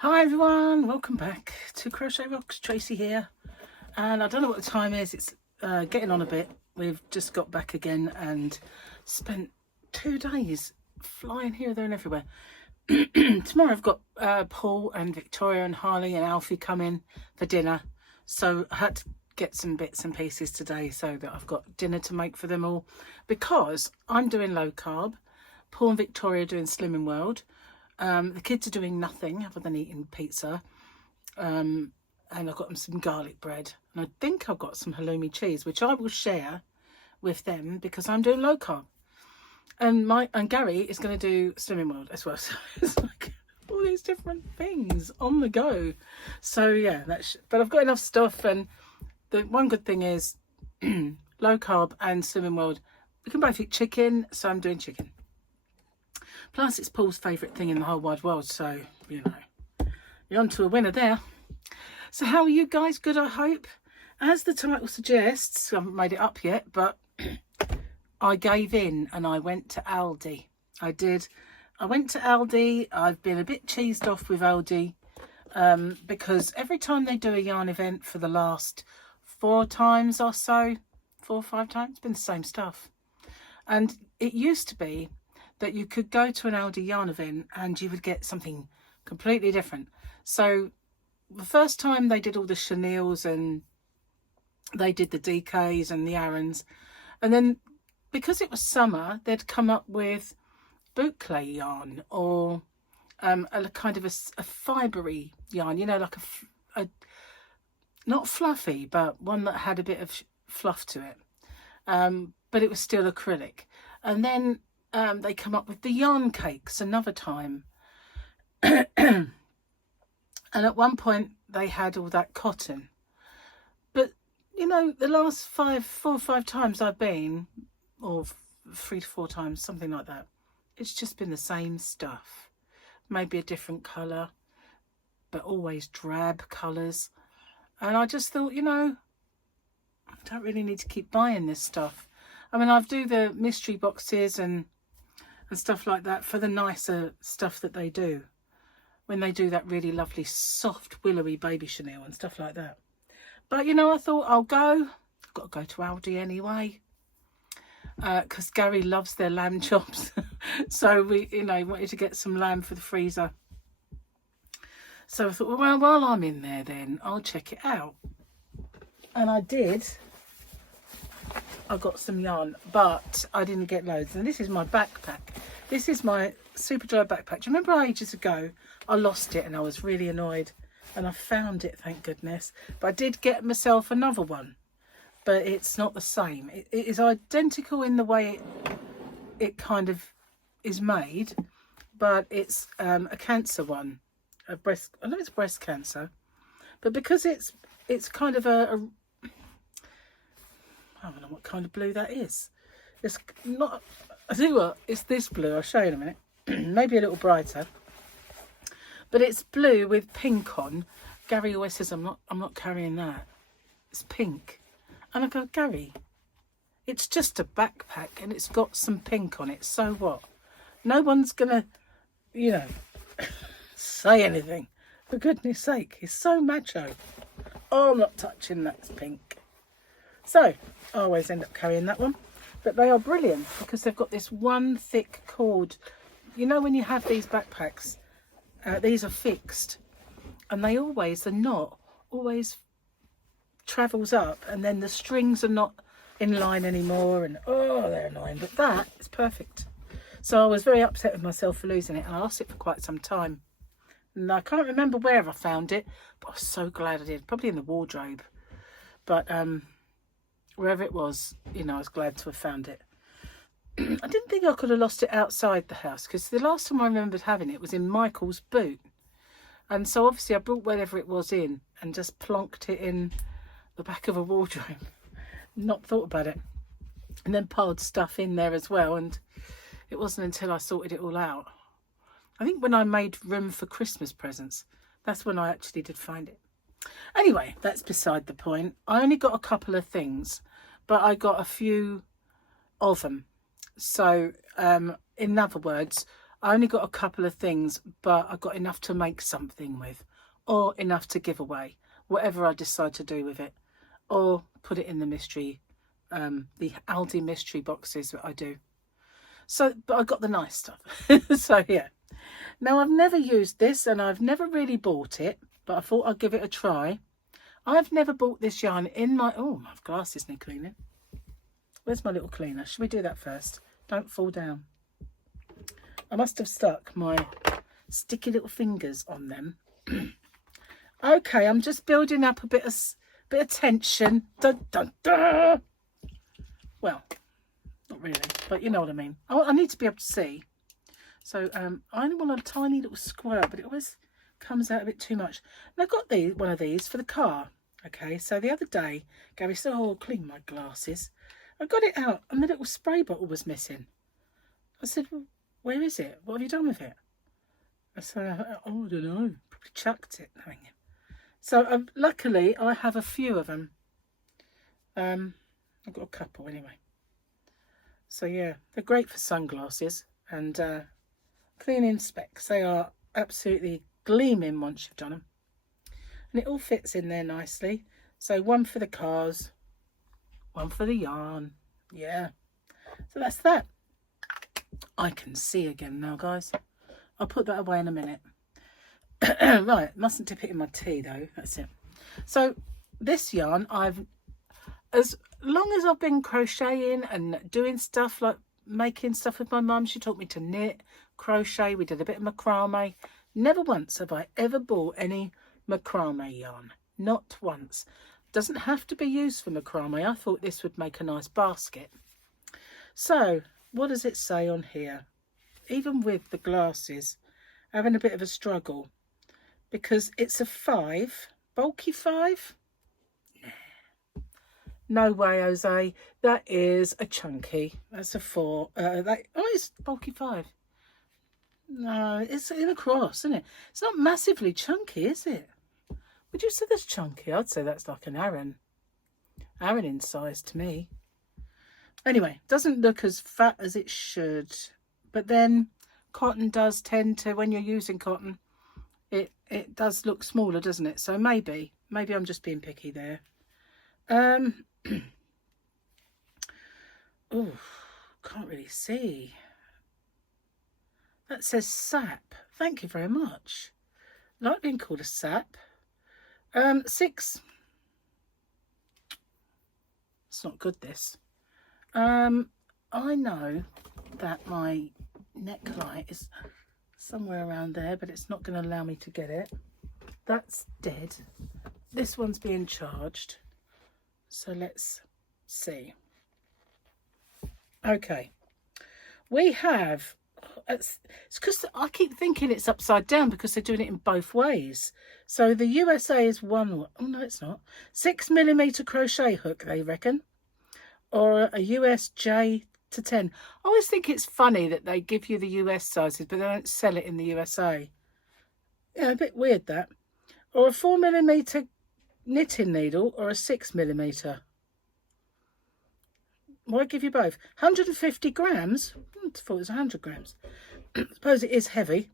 Hi everyone, welcome back to Crochet Rocks. Tracy here, and I don't know what the time is. It's getting on a bit. We've just got back again and spent 2 days flying here, there and everywhere. Tomorrow I've got Paul and Victoria and Harley and Alfie coming for dinner, so I had to get some bits and pieces today so that I've got dinner to make for them all, because I'm doing low carb. Paul and Victoria are doing Slimming World. The kids are doing nothing other than eating pizza, and I've got them some garlic bread, and I think I've got some halloumi cheese, which I will share with them because I'm doing low carb. And Gary is going to do Slimming World as well, so it's like all these different things on the go. So yeah, but I've got enough stuff, and the one good thing is low carb and Slimming World, we can both eat chicken, so I'm doing chicken. Plus, it's Paul's favourite thing in the whole wide world, so, you know, you're on to a winner there. So how are you guys? Good, I hope. As the title suggests, I haven't made it up yet, but I gave in and I went to Aldi. I did. I went to Aldi. I've been a bit cheesed off with Aldi because every time they do a yarn event for the last 4 times or so, 4 or 5 times, it's been the same stuff. And it used to be that you could go to an Aldi Yarn Event and you would get something completely different. So the first time they did all the chenilles and they did the DKs and the Errands, and then because it was summer, they'd come up with boucle yarn or a kind of a fibery yarn, you know, like a not fluffy, but one that had a bit of fluff to it, but it was still acrylic. And then they come up with the yarn cakes another time. And at one point they had all that cotton. But, you know, the last 4 or 5 times I've been, or 3 to 4 times, something like that, it's just been the same stuff. Maybe a different colour, but always drab colours. And I just thought, you know, I don't really need to keep buying this stuff. I mean, I do the mystery boxes and stuff like that for the nicer stuff that they do, when they do that really lovely soft willowy baby chenille and stuff like that. But, you know, I thought I've got to go to Aldi anyway, because Gary loves their lamb chops. So we, you know, wanted to get some lamb for the freezer. So I thought, well, while I'm in there then, I'll check it out. And I did. I got some yarn, but I didn't get loads. And this is my backpack. This is my super dry backpack. Do you remember ages ago I lost it and I was really annoyed, and I found it, thank goodness. But I did get myself another one, but it's not the same. It is identical in the way it kind of is made, but it's a cancer one, I know it's breast cancer, but because it's kind of I don't know what kind of blue that is. It's not, I tell you what, it's this blue. I'll show you in a minute. Maybe a little brighter. But it's blue with pink on. Gary always says, I'm not carrying that. It's pink. And I go, Gary, it's just a backpack and it's got some pink on it. So what? No one's going to, you know, say anything. For goodness sake, it's so macho. Oh, I'm not touching that pink. So I always end up carrying that one. But they are brilliant because they've got this one thick cord. You know, when you have these backpacks, these are fixed, and the knot always travels up, and then the strings are not in line anymore, and oh, they're annoying. But that is perfect. So I was very upset with myself for losing it, and I lost it for quite some time. And I can't remember where I found it, but I was so glad I did. Probably in the wardrobe. But wherever it was, you know, I was glad to have found it. I didn't think I could have lost it outside the house, because the last time I remembered having it was in Michael's boot. And so obviously I brought whatever it was in and just plonked it in the back of a wardrobe. Not thought about it. And then piled stuff in there as well. And it wasn't until I sorted it all out, I think when I made room for Christmas presents, that's when I actually did find it. Anyway, that's beside the point. I only got a couple of things, but I got a few of them. So, in other words, I only got a couple of things, but I got enough to make something with, or enough to give away, whatever I decide to do with it, or put it in the mystery, the Aldi mystery boxes that I do. So, but I got the nice stuff. So yeah. Now, I've never used this and I've never really bought it, but I thought I'd give it a try. I've never bought this yarn in my... Oh, my glasses need cleaning. Where's my little cleaner? Should we do that first? Don't fall down. I must have stuck my sticky little fingers on them. Okay, I'm just building up a bit of tension. Dun, dun, dun. Well, not really, but you know what I mean. I need to be able to see. So I only want a tiny little square, but it always comes out a bit too much. And I got one of these for the car. Okay, so the other day, Gary said, "Oh, I'll clean my glasses." I got it out and the little spray bottle was missing. I said, "Well, where is it? What have you done with it?" I said, "Oh, I don't know. Probably chucked it." So luckily, I have a few of them. I've got a couple anyway. So yeah, they're great for sunglasses and cleaning specs. They are absolutely gleaming once you've done them. And it all fits in there nicely. So one for the cars, one for the yarn. Yeah. So that's that. I can see again now, guys. I'll put that away in a minute. Right, mustn't dip it in my tea though. That's it. So this yarn, as long as I've been crocheting and doing stuff like making stuff with my mum, she taught me to knit, crochet, we did a bit of macrame. Never once have I ever bought any macrame yarn. Not once. Doesn't have to be used for macrame. I thought this would make a nice basket. So what does it say on here? Even with the glasses, having a bit of a struggle because it's a 5, bulky 5. No way, Jose. That is a chunky. That's a 4. It's bulky 5. No, it's in a cross, isn't it? It's not massively chunky, is it? Would you say that's chunky? I'd say that's like an Aran in size to me. Anyway, doesn't look as fat as it should. But then cotton does tend to, when you're using cotton, it does look smaller, doesn't it? So maybe I'm just being picky there. Oh, can't really see. That says sap. Thank you very much. I like being called a sap. 6. It's not good, this. I know that my neckline is somewhere around there, but it's not going to allow me to get it. That's dead. This one's being charged. So let's see. Okay. We have... It's because I keep thinking it's upside down because they're doing it in both ways. So the USA is one... Oh, no, it's not. 6mm crochet hook, they reckon. Or a USJ to 10. I always think it's funny that they give you the US sizes, but they don't sell it in the USA. Yeah, a bit weird, that. Or a 4mm knitting needle or a 6mm. Why give you both? 150 grams? I thought it was 100 grams. I suppose it is heavy.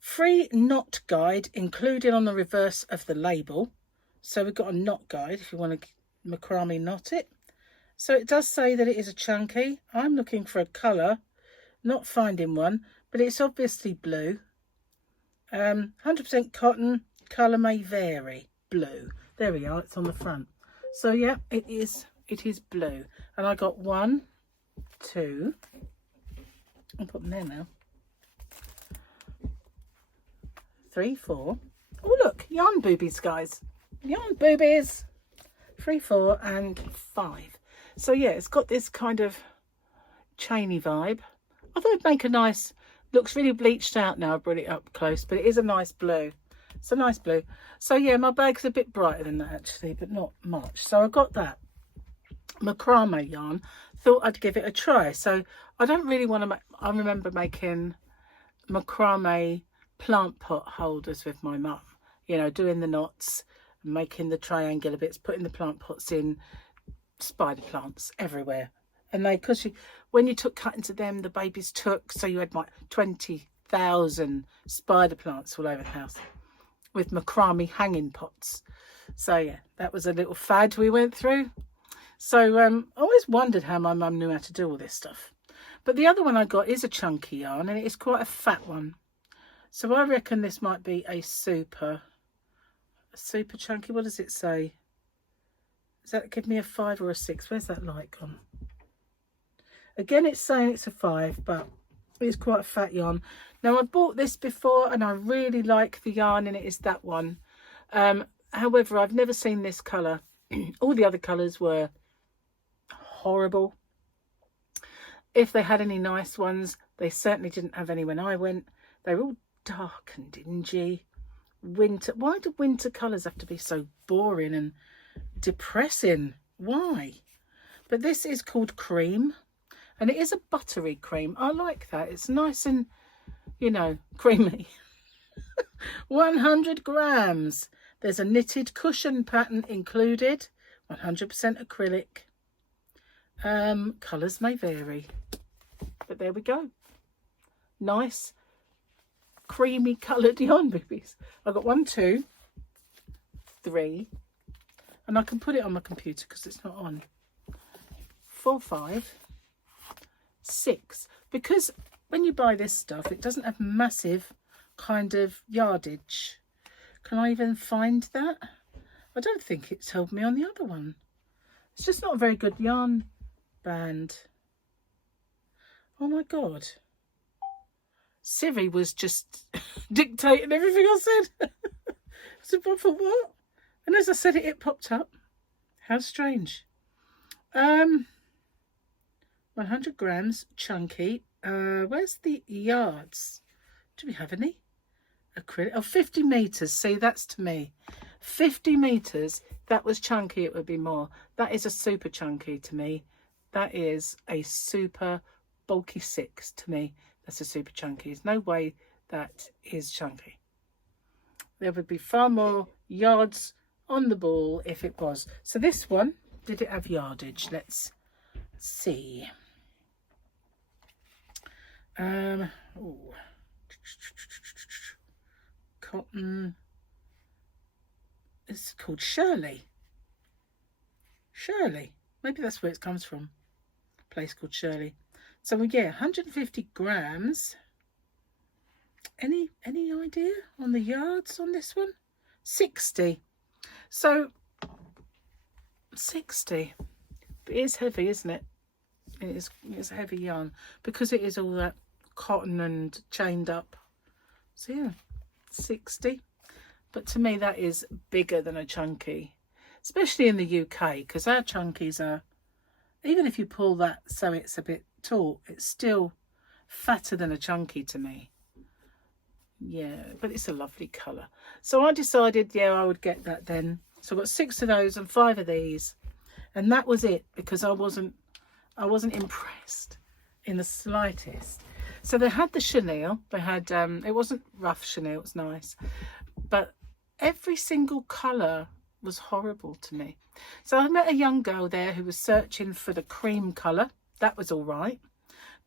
Free knot guide included on the reverse of the label. So we've got a knot guide if you want to macrame knot it. So it does say that it is a chunky. I'm looking for a colour, not finding one, but it's obviously blue. 100% cotton, colour may vary. Blue. There we are, it's on the front. So yeah, it is blue. And I got 1, 2. I'll put them there now. 3, 4. Oh look, yarn boobies, guys. Yarn boobies. 3, 4 and 5. So yeah, it's got this kind of chainy vibe. I thought it'd make a nice, looks really bleached out now. I brought it up close, but it is a nice blue. It's a nice blue. So yeah, my bag's a bit brighter than that actually, but not much. So I got that macrame yarn. Thought I'd give it a try. So I don't really want to make, I remember making macrame plant pot holders with my mum. You know, doing the knots, making the triangular bits, putting the plant pots in, spider plants everywhere. And they, because when you took cutting to them, the babies took, so you had like 20,000 spider plants all over the house with macrame hanging pots. So yeah, that was a little fad we went through. So I always wondered how my mum knew how to do all this stuff. But the other one I got is a chunky yarn, and it is quite a fat one. So I reckon this might be a super chunky. What does it say? Does that give me a 5 or a 6? Where's that light gone? Again, it's saying it's a 5, but it's quite a fat yarn. Now, I've bought this before, and I really like the yarn, and it is that one. However, I've never seen this colour. All the other colours were horrible. If they had any nice ones, they certainly didn't have any when I went. They were all dark and dingy. Winter. Why do winter colours have to be so boring and depressing? Why? But this is called Cream, and it is a buttery cream. I like that. It's nice and, you know, creamy. 100 grams. There's a knitted cushion pattern included. 100% acrylic. Colours may vary, but there we go. Nice creamy coloured yarn boobies. I've got 1, 2, 3, and I can put it on my computer because it's not on. 4, 5, 6. Because when you buy this stuff, it doesn't have massive kind of yardage. Can I even find that? I don't think it told me on the other one. It's just not a very good yarn band. Oh my God. Siri was just dictating everything I said. So I thought, what? And as I said it, it popped up. How strange. 100 grams, chunky. Where's the yards? Do we have any? Acrylic. Oh, 50 meters. See, that's to me. 50 meters. That was chunky. It would be more. That is a super chunky to me. That is a super bulky 6 to me. That's a super chunky. There's no way that is chunky. There would be far more yards on the ball if it was. So this one, did it have yardage? Let's see. Ooh. Cotton. It's called Shirley. Shirley. Maybe that's where it comes from. A place called Shirley. So yeah, 150 grams. Any idea on the yards on this one? 60. So 60. But it is heavy, isn't it? It's a heavy yarn because it is all that cotton and chained up. So yeah, 60. But to me that is bigger than a chunky, especially in the UK, because our chunkies are, even if you pull that so it's a bit taut, it's still fatter than a chunky to me. Yeah, but it's a lovely colour. So I decided, yeah, I would get that then. So I got 6 of those and 5 of these, and that was it, because I wasn't impressed in the slightest. So they had the chenille. They had it wasn't rough chenille, it was nice, but every single colour was horrible to me. So I met a young girl there who was searching for the cream colour. That was all right,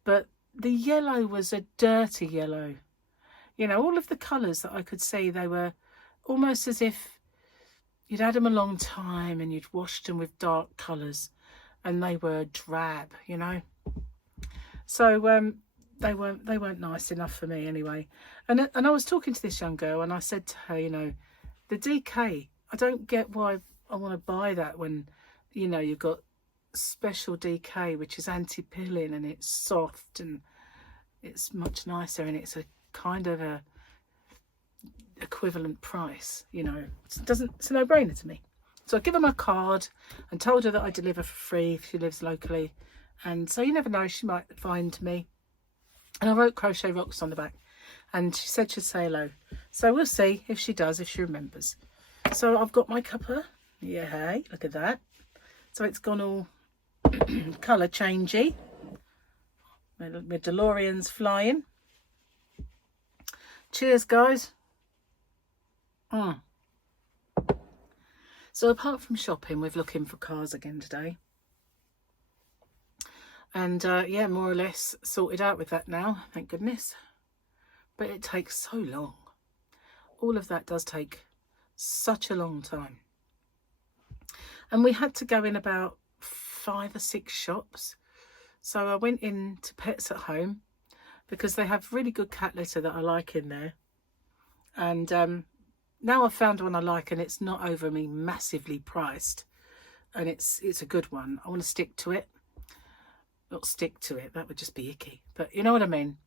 but the yellow was a dirty yellow. You know, all of the colours that I could see, they were almost as if you'd had them a long time and you'd washed them with dark colours, and they were drab, you know. So they weren't nice enough for me anyway. And I was talking to this young girl, and I said to her, you know, the DK, I don't get why I want to buy that when, you know, you've got special DK, which is anti-pilling, and it's soft and it's much nicer, and it's a kind of a equivalent price, you know. It's a no-brainer to me. So I give her my card and told her that I deliver for free if she lives locally, and so you never know, she might find me. And I wrote Crochet Rocks on the back, and she said she'd say hello, so we'll see if she does, if she remembers. So I've got my cuppa. Yeah, hey, look at that. So it's gone all colour changey. My DeLorean's flying. Cheers, guys. So apart from shopping, we're looking for cars again today. And yeah, more or less sorted out with that now, thank goodness. But it takes so long. All of that does take such a long time. And we had to go in about 5 or 6 shops. So I went into Pets at Home because they have really good cat litter that I like in there. And now I've found one I like, and it's not over me massively priced. And it's a good one. I want to stick to it. Not stick to it, that would just be icky. But you know what I mean.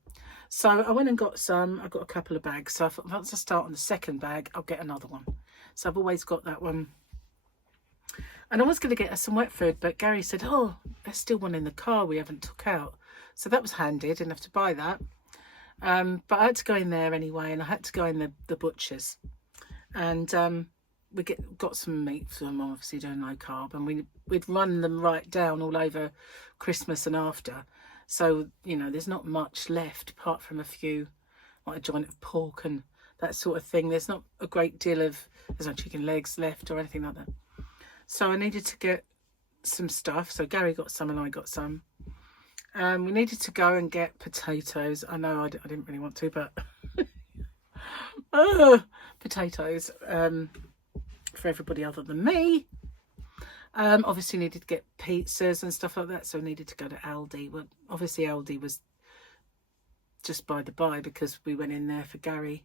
So I went and got some. I got a couple of bags. So I thought once I start on the second bag, I'll get another one. So I've always got that one. And I was going to get her some wet food, but Gary said, oh, there's still one in the car we haven't took out. So that was handy. I didn't have to buy that. But I had to go in there anyway, and I had to go in the butcher's. And we got some meat for them, obviously doing low carb, and we'd run them right down all over Christmas and after. So, you know, there's not much left apart from a few, like a joint of pork and that sort of thing. There's not a great deal of, there's no chicken legs left or anything like that. So I needed to get some stuff. So Gary got some and I got some. We needed to go and get potatoes. I know I didn't really want to, but potatoes for everybody other than me. Obviously needed to get pizzas and stuff like that, so I needed to go to Aldi. Well, obviously Aldi was just by the by because we went in there for Gary.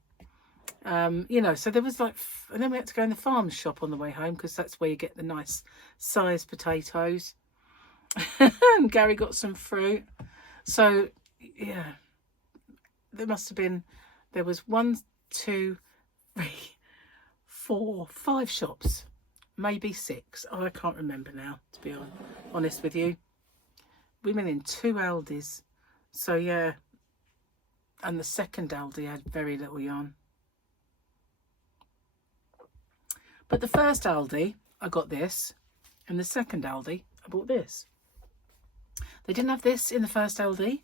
You know, so there was like, and then we had to go in the farm shop on the way home because that's where you get the nice sized potatoes. And Gary got some fruit. So yeah, there must have been, there was 1, 2, 3, 4, 5 shops, maybe 6. Oh, I can't remember now, to be honest with you. We went in 2 Aldis. So yeah, and the second Aldi had very little yarn. But the first Aldi, I got this, and the second Aldi, I bought this. They didn't have this in the first Aldi.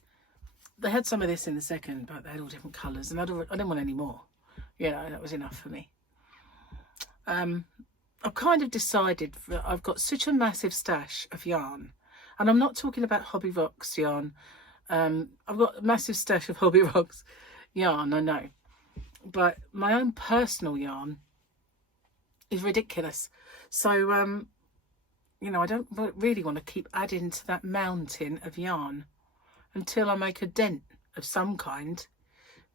They had some of this in the second, but they had all different colours, and I didn't want any more. You know, that was enough for me. I've kind of decided that I've got such a massive stash of yarn, and I'm not talking about Hobby Rocks yarn. I've got a massive stash of Hobby Rocks yarn, I know, but my own personal yarn is ridiculous. So you know, I don't really want to keep adding to that mountain of yarn until I make a dent of some kind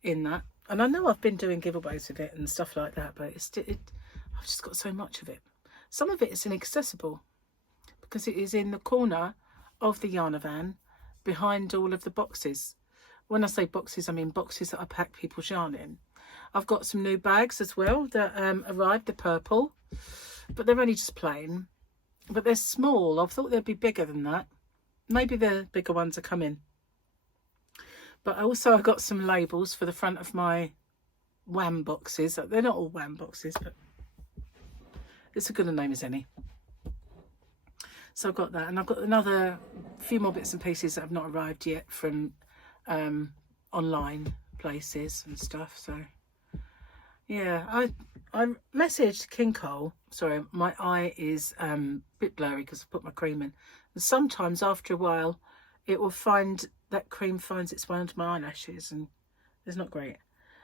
in that. And I know I've been doing giveaways with it and stuff like that, but I've just got so much of it. Some of it is inaccessible because it is in the corner of the yarn van behind all of the boxes. When I say boxes, I mean boxes that I pack people's yarn in. I've got some new bags as well that arrived, the purple, but they're only just plain. But they're small. I thought they'd be bigger than that. Maybe the bigger ones are coming. But also I got some labels for the front of my wham boxes. They're not all wham boxes, but it's a good a name as any. So I've got that, and I've got another few more bits and pieces that have not arrived yet from online places and stuff. So yeah, I messaged King Cole. Sorry, my eye is a bit blurry because I put my cream in. And sometimes after a while, it will find, that cream finds its way onto my eyelashes, and it's not great.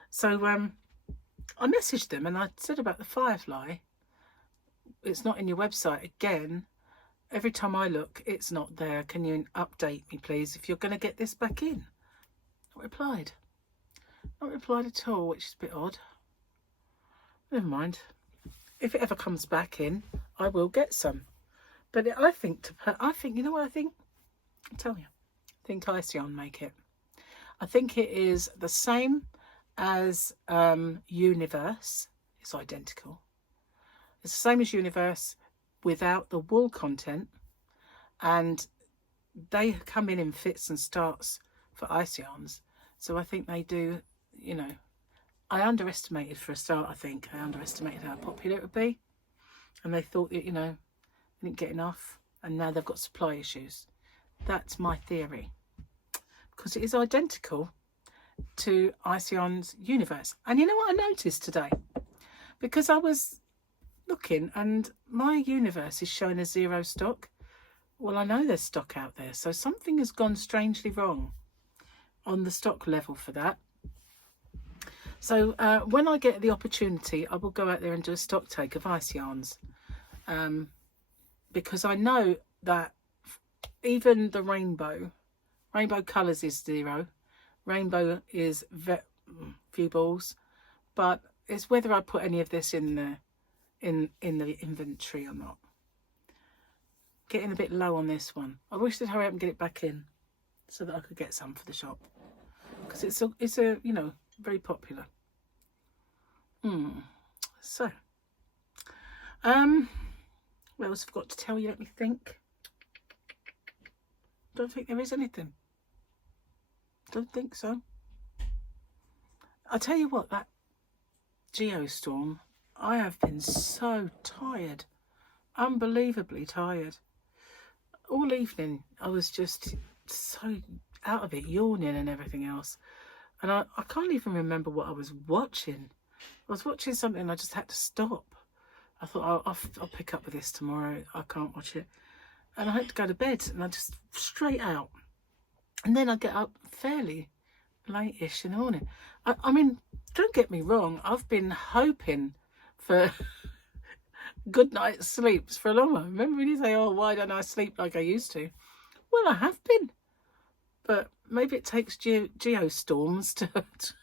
So I messaged them and I said about the firefly. It's not in your website again. Every time I look, it's not there. Can you update me, please, if you're going to get this back in? Not replied. Not replied at all, which is a bit odd. Never mind. If it ever comes back in, I will get some. But I think, you know what I think? I'll tell you. I think Ice Yarn make it. I think it is the same as Universe. It's identical. It's the same as Universe without the wool content. And they come in fits and starts for Ice Yarns. So I think they do, you know, I underestimated for a start, I think. I underestimated how popular it would be. And they thought that, you know, they didn't get enough. And now they've got supply issues. That's my theory. Because it is identical to Ice Yarn's Universe. And you know what I noticed today? Because I was looking and my Universe is showing a 0 stock. well, I know there's stock out there, so something has gone strangely wrong on the stock level for that. So when I get the opportunity, I will go out there and do a stock take of ice yarns, because I know that even the rainbow colours is 0, rainbow is few balls, but it's whether I put any of this in the inventory or not. Getting a bit low on this one. I wish they'd hurry up and get it back in so that I could get some for the shop, because it's a you know, very popular. So what else have I got to tell you? Let me think. Don't think there is anything. Don't think so. I'll tell you what, that geostorm, I have been so tired, unbelievably tired. All evening I was just so out of it, yawning and everything else, and I can't even remember what I was watching. I was watching something and I just had to stop. I thought, I'll pick up with this tomorrow, I can't watch it. And I had to go to bed, and I just straight out. And then I get up fairly late-ish in the morning. I mean, don't get me wrong, I've been hoping for good night's sleeps for a long time. Remember when you say, oh, why don't I sleep like I used to? Well, I have been. But maybe it takes geostorms to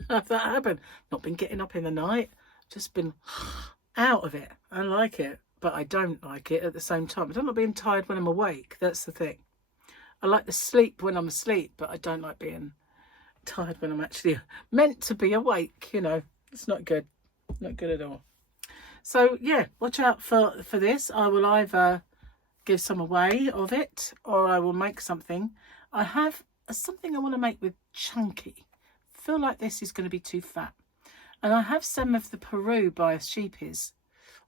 have that happen. Not been getting up in the night, just been out of it. I like it, but I don't like it at the same time. I don't like being tired when I'm awake. That's the thing. I like the sleep when I'm asleep, but I don't like being tired when I'm actually meant to be awake. You know, it's not good. Not good at all. So yeah, watch out for this. I will either give some away of it, or I will make something. I have something I want to make with chunky. I feel like this is going to be too fat. And I have some of the Peru by Sheepies.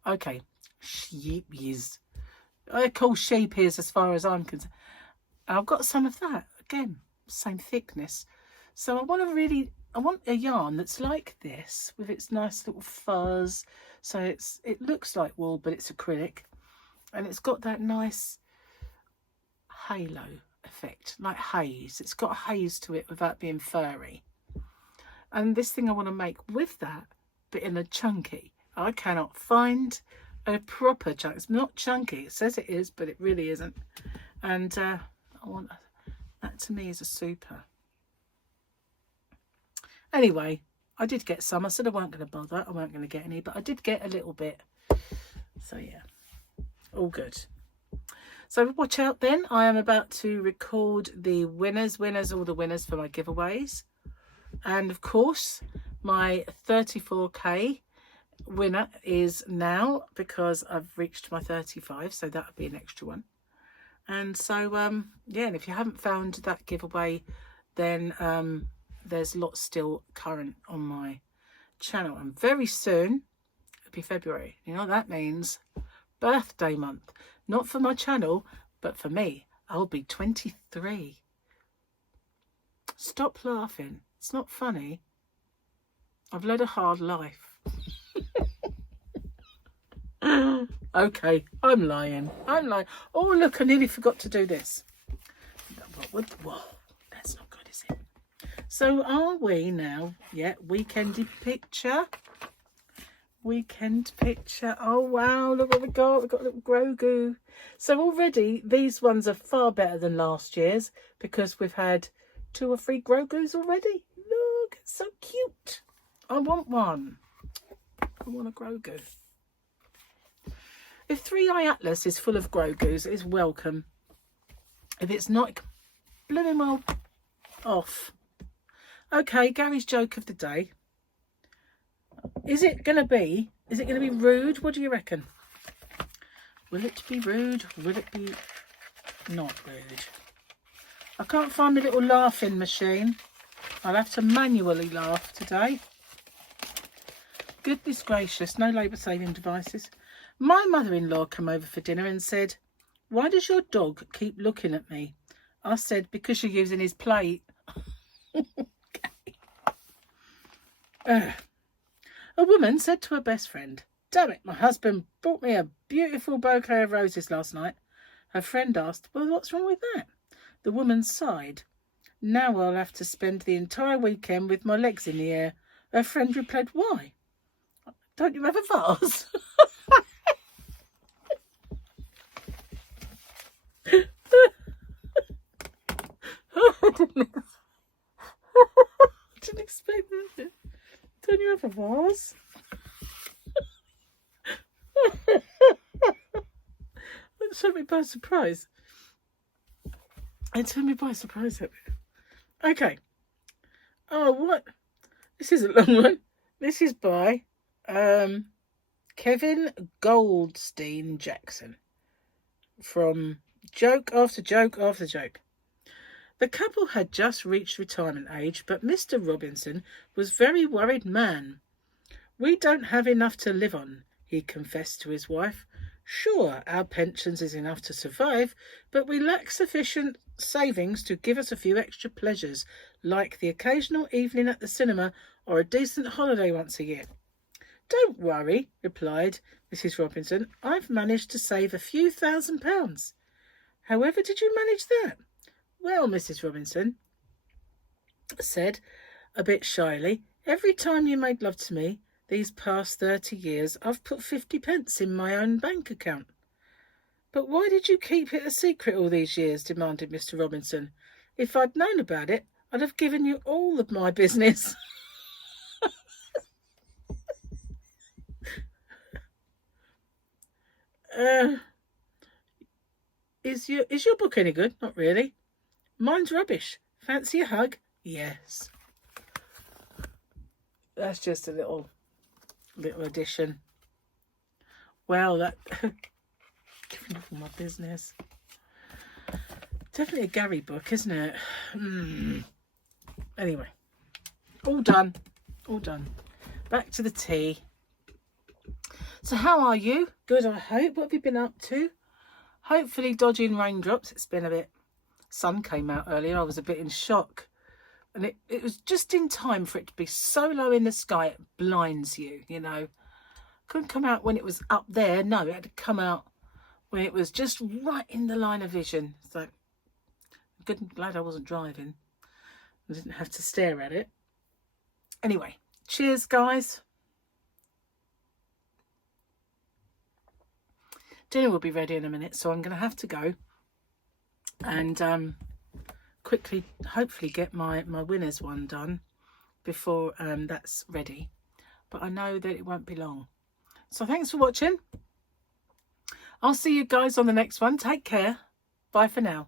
Okay, Sheepies. I call Sheepies as far as I'm concerned. I've got some of that. Again, same thickness. So I want a yarn that's like this, with its nice little fuzz. So it looks like wool, but it's acrylic. And it's got that nice halo effect, like haze. It's got haze to it without being furry. And this thing I want to make with that, but in a chunky. I cannot find a proper chunk. It's not chunky. It says it is, but it really isn't. And I want that. To me is a super. Anyway, I did get some. I said I weren't going to bother. I weren't going to get any, but I did get a little bit. So yeah, all good. So watch out then. I am about to record the winners, all the winners for my giveaways. And of course, my 34k winner is now, because I've reached my 35. So that would be an extra one. And so, yeah, and if you haven't found that giveaway, then there's lots still current on my channel. And very soon, it'll be February. You know what that means? Birthday month. Not for my channel, but for me. I'll be 23. Stop laughing. It's not funny. I've led a hard life. Okay, I'm lying. Oh, look, I nearly forgot to do this. Whoa, that's not good, is it? So are we now? Yeah, weekendy picture. Weekend picture. Oh, wow, look what we got. We've got a little Grogu. So already, these ones are far better than last year's, because we've had 2 or 3 Grogus already. Look, it's so cute. I want one. I want a Grogu. If 3i Atlas is full of Grogus, it's welcome. If it's not, blooming well off. Okay, Gary's joke of the day. Is it going to be rude? What do you reckon? Will it be rude? Will it be not rude? I can't find my little laughing machine. I'll have to manually laugh today. Goodness gracious, no labour-saving devices. My mother-in-law came over for dinner and said, "Why does your dog keep looking at me?" I said, "Because you're using his plate." A woman said to her best friend, "Damn it, my husband brought me a beautiful bouquet of roses last night, Her friend asked, well, what's wrong with that? The woman sighed. Now I'll have to spend the entire weekend with my legs in the air. Her friend replied, why? Don't you have a vase? I didn't expect that. Don't you have a vase? It took me by surprise. It took me by surprise. Okay. Oh, what? This is a long one. This is by Kevin Goldstein Jackson from Joke After Joke After Joke. The couple had just reached retirement age, but Mr. Robinson was a very worried man. We don't have enough to live on, he confessed to his wife. Sure, our pensions is enough to survive, but we lack sufficient savings to give us a few extra pleasures, like the occasional evening at the cinema or a decent holiday once a year. Don't worry, replied Mrs. Robinson. I've managed to save a few £1,000s. However did you manage that? Well, Mrs. Robinson said, a bit shyly, every time you made love to me, these past 30 years, I've put 50p in my own bank account. But why did you keep it a secret all these years? Demanded Mr. Robinson. If I'd known about it, I'd have given you all of my business. Is your book any good? Not really. Mine's rubbish. Fancy a hug? Yes. That's just a little addition. Well, that giving up all my business. Definitely a Gary book, isn't it? Anyway, all done. All done. Back to the tea. So how are you? Good, I hope. What have you been up to? Hopefully dodging raindrops. It's been a bit... Sun came out earlier. I was a bit in shock. And it was just in time for it to be so low in the sky, it blinds you, you know. Couldn't come out when it was up there. No, it had to come out when it was just right in the line of vision. So, glad I wasn't driving. I didn't have to stare at it. Anyway, cheers, guys. Dinner will be ready in a minute, so I'm going to have to go and quickly, hopefully, get my winners one done before that's ready. But I know that it won't be long. So thanks for watching. I'll see you guys on the next one. Take care. Bye for now.